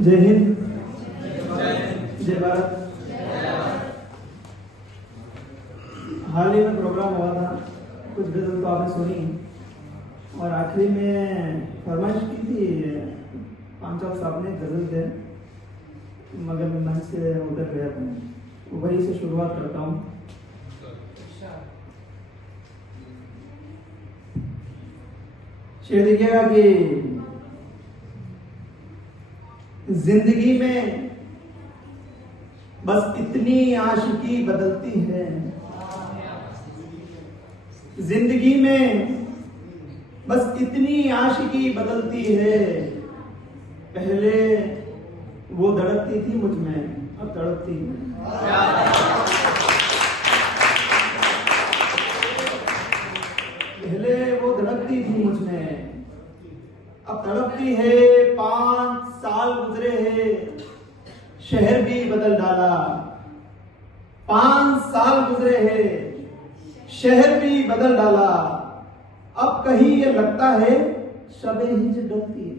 जय हिंद, जय भारत। हाल ही में प्रोग्राम हुआ था, कुछ गजल तो आपने सुनी और आखिरी में फरमाइश की थी पांचाल साहब ने गजल दे, मगर मैं मंच से उतर गया था। वही से शुरुआत करता हूँ। शेर देखिएगा कि जिंदगी में बस इतनी आशिकी बदलती है, जिंदगी में बस इतनी आशिकी बदलती है। पहले वो धड़कती थी मुझ में, अब तड़पती है। पहले वो धड़कती थी मुझ में, अब तड़पती है। 5 साल गुजरे हैं, शहर भी बदल डाला। 5 साल गुजरे हैं, शहर भी बदल डाला। अब कहीं ये लगता है शबे हिज्र डलती है।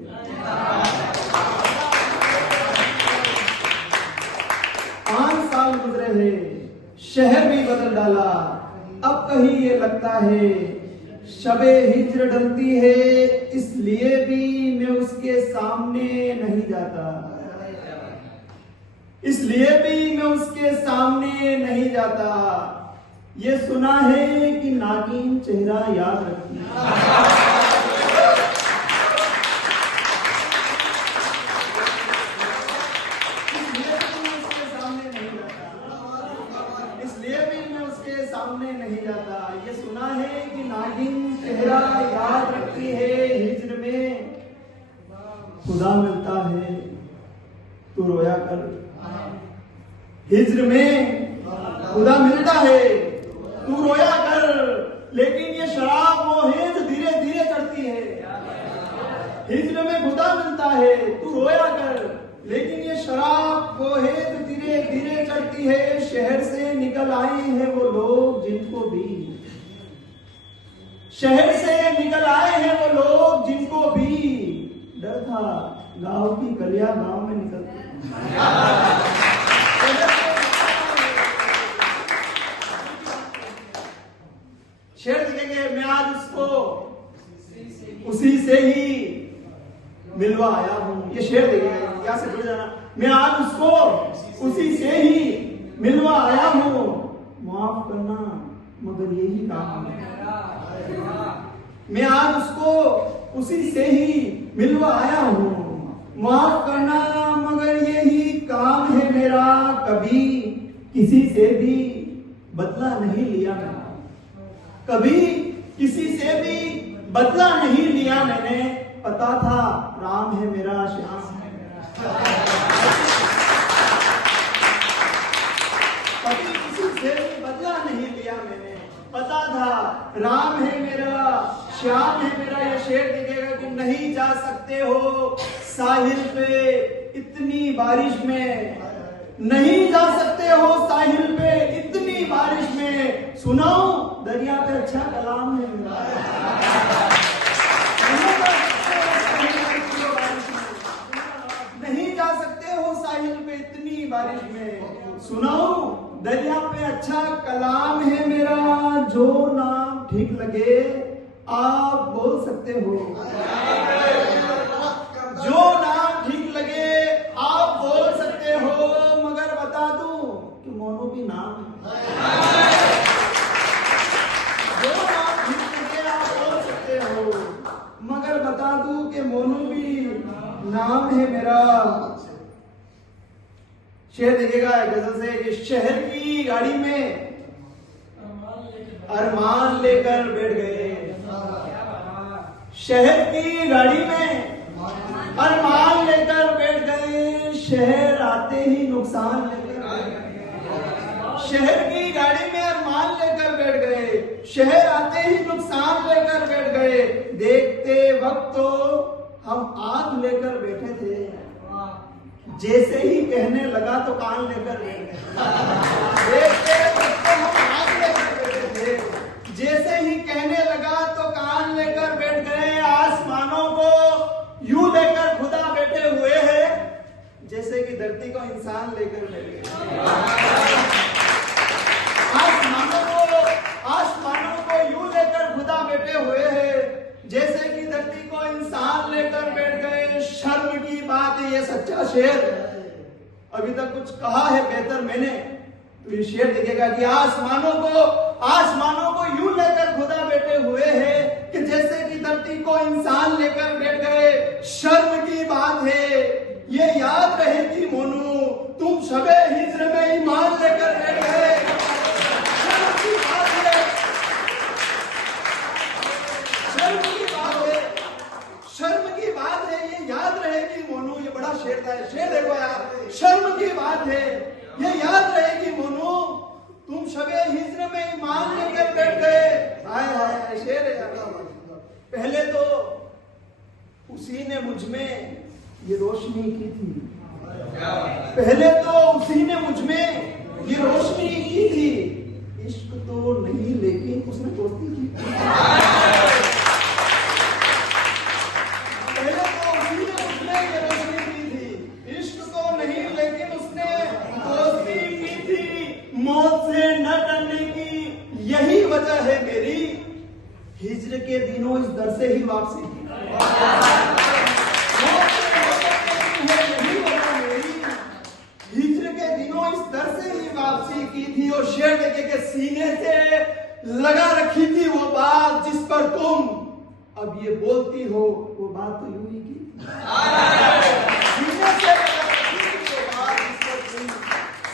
5 साल गुजरे हैं, शहर भी बदल डाला। अब कहीं ये लगता है शबे हिज्र डलती है। इसलिए भी मैं उसके सामने नहीं जाता, इसलिए भी मैं उसके सामने नहीं जाता। ये सुना है कि नागिन चेहरा याद रखती है। इसलिए भी मैं उसके सामने नहीं जाता, इसलिए भी मैं उसके सामने नहीं जाता। ये सुना है कि नागिन चेहरा याद रखती है। हिज्र में खुदा मिलता है तू रोया कर, हिज्र में खुदा मिलता है तू रोया कर। लेकिन ये शराब वो है जो धीरे धीरे चढ़ती है। हिज्र में खुदा मिलता है तू रोया कर, लेकिन ये शराब वो है जो धीरे धीरे चढ़ती है। शहर से निकल आए हैं वो लोग जिनको भी, शहर से निकल आए हैं वो लोग जिनको भी डर था गांव की कलियां गांव में निकलती। शेर लिखेंगे, मैं आज उसको उसी से ही मिलवा आया हूं। ये शेर देखेंगे, यहां से जुड़ जाना। मैं आज उसको उसी से ही मिलवा आया हूं। माफ करना मगर यही काम है। मैं आज उसको उसी से ही मिलवा आया हूं। माफ करना मगर यही काम है मेरा। कभी किसी से भी बदला नहीं लिया मैंने, कभी किसी से भी बदला नहीं लिया मैंने। पता था राम है मेरा, श्याम है मेरा। कभी किसी से भी बदला नहीं लिया मैंने। पता था राम है मेरा, श्याम है मेरा। ये शेर दिखेगा कि नहीं जा सकते हो साहिल पे इतनी बारिश में, नहीं जा सकते हो साहिल पे इतनी बारिश में। सुनाओ दरिया पे अच्छा कलाम है मेरा। नहीं जा सकते हो साहिल पे इतनी बारिश में। सुनाओ दरिया पे अच्छा कलाम है मेरा। जो नाम ठीक लगे आप बोल सकते हो, जो नाम ठीक लगे आप बोल सकते हो। मगर बता दूं कि मोनू भी नाम है। जो नाम ठीक लगे आप बोल सकते हो, मगर बता दूं कि मोनू भी नाम है मेरा। शेर देखिएगा गजल से कि शहर की गाड़ी में अरमान लेकर बैठ गए। शहर की गाड़ी में अरमान लेकर बैठ गए। शहर आते ही नुकसान लेकर गए। शहर की गाड़ी में अरमान लेकर बैठ गए। शहर आते ही नुकसान लेकर बैठ गए। देखते वक्त तो हम आग लेकर बैठे थे, जैसे ही कहने लगा तो कान लेकर बैठ गए। देखते वक्त तो हम आग लेकर बैठे थे, जैसे ही कहने लगा तो कान लेकर बैठ गए। आसमानों को यूं लेकर खुदा बैठे हुए हैं, इंसान लेकर बैठ गए। आसमानों को यूं लेकर खुदा बैठे हुए हैं जैसे कि धरती को इंसान लेकर बैठ गए। शर्म की बात है, ये सच्चा शेर। अभी तक कुछ कहा है बेहतर मैंने, तो ये शेर दिखेगा कि आसमानों को यूं लेकर खुदा बैठे हुए हैं कि जैसे कि धरती को इंसान लेकर बैठ गए। शर्म की बात है, ये याद रहे कि मोनू तुम शबे हिज्र में ईमान लेकर बैठ गए। शर्म की बात है, शर्म की बात है, ये याद रहे कि मोनू, ये बड़ा शेर था, शेर देखो यार। शर्म की बात है, ये याद रहे कि मोनू तुम शबे हिज्र में ईमान लेकर बैठ गए। हाय हाय, शेर है यार। पहले तो उसी ने मुझ में ये रोशनी की थी, पहले तो उसी ने मुझ में ये रोशनी की थी। इश्क तो नहीं लेकिन उसने दोस्ती की। पहले तो उसी ने मुझ में ये रोशनी की थी। इश्क तो नहीं लेकिन उसने दोस्ती की थी। मौत से न डरने की यही वजह है मेरी, हिज्र के दिनों इस दर से ही वापसी की। हिज्र के दिनों इस दर से ही वापसी की थी। और शेर देखे के सीने से लगा रखी थी वो बात जिस पर तुम अब ये बोलती हो, वो बात तो यूं ही की।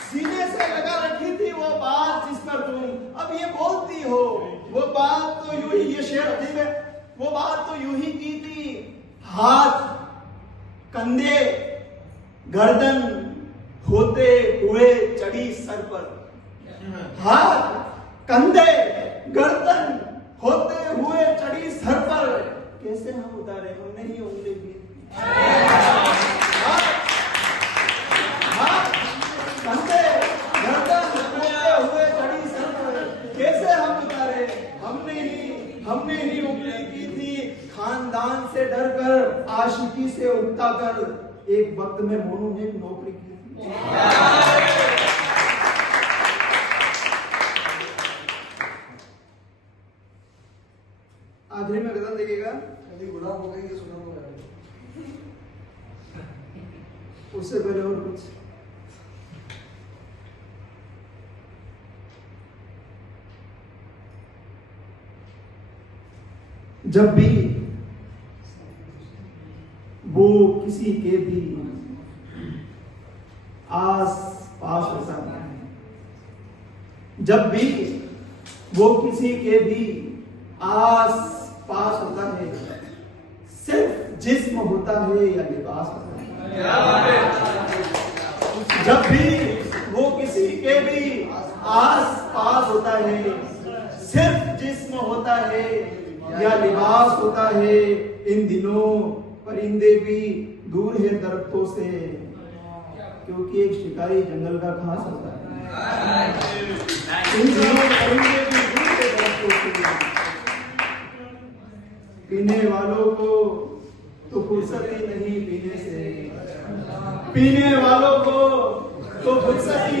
सीने से लगा रखी थी वो बात जिस पर तुम अब ये बोलती हो, वो बात तो यूं ही, ये शेर अजीब है, वो बात तो यूं ही की थी। हाथ कंधे गर्दन होते हुए चढ़ी सर पर। हाथ कंधे गर्दन होते हुए चढ़ी सर पर, कैसे हम उतारे, हमने ही उंगली की। हाथ कंधे गर्दन होते हुए चढ़ी सर पर, कैसे हम उतारे, हमने ही उंगली की थी। खानदान से डर कर, आशिकी से उगता कर, एक वक्त में मोनू ने नौकरी की थी। आखिरी में गजल देखिएगा, गुलाब हो गई, सुना हुआ है। उससे पहले और कुछ जब भी वो किसी के भी आस पास होता है, जब भी वो किसी के भी आस पास होता है, सिर्फ जिस्म होता है या लिबास होता है। जब भी वो किसी के भी आस पास होता है, सिर्फ जिस्म होता है या लिबास होता है। इन दिनों परिंदे भी दूर है दरख्तों से, क्योंकि एक शिकारी जंगल का घास होता है। इन दिनों परिंदे भी दूर है दरख्तों से। पीने वालों को तो फुर्सत ही नहीं पीने से, पीने वालों को तो फुर्सत ही